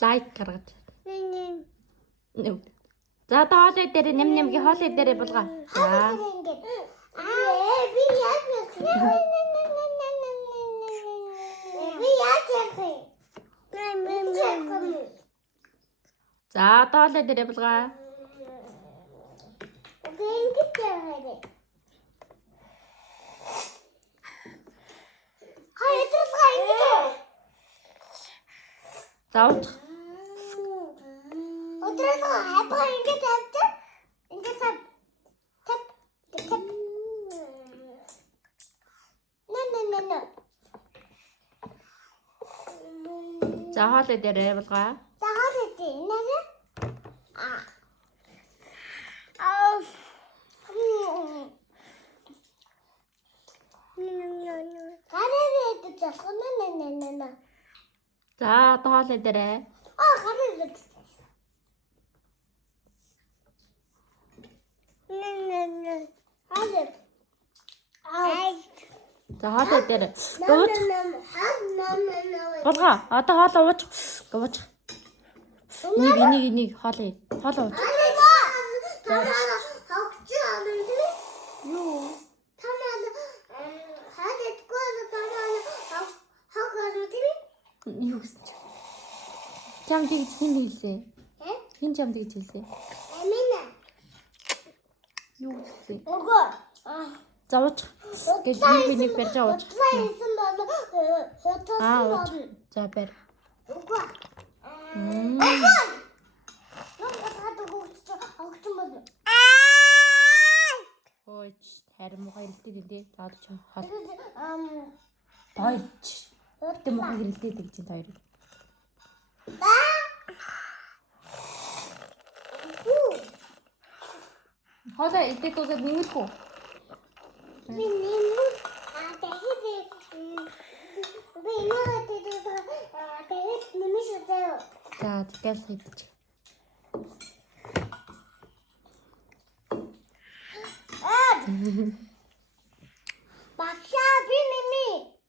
Лайк гаргаж. За хоолой дээр ням хоолой дээр булгаа. За. Би яаж За хоолой дээр булгаа. За уут. За хоолой дээр булгаа. За хоолой дээр. За хоолой дээр. Ууч. Булгаа. Одоо хоолой ууч. Ууч. Энийг хоолой ууч. Юу гэсэн чи? Чам тэгж хин хэлээ. Хин чам тэгж хэлээ. Юу гэсэн? За ууч. Гэж нэг барьж ууч. Ууч. За барь. Ооч, харин муухай хэлдэг дээ. Заад ч хол. Тойч. Тэ муухай хэлдэг гэж чинь хоёр. Хоолой идэх үгээд нэмэх үү? За тэгэл идэж.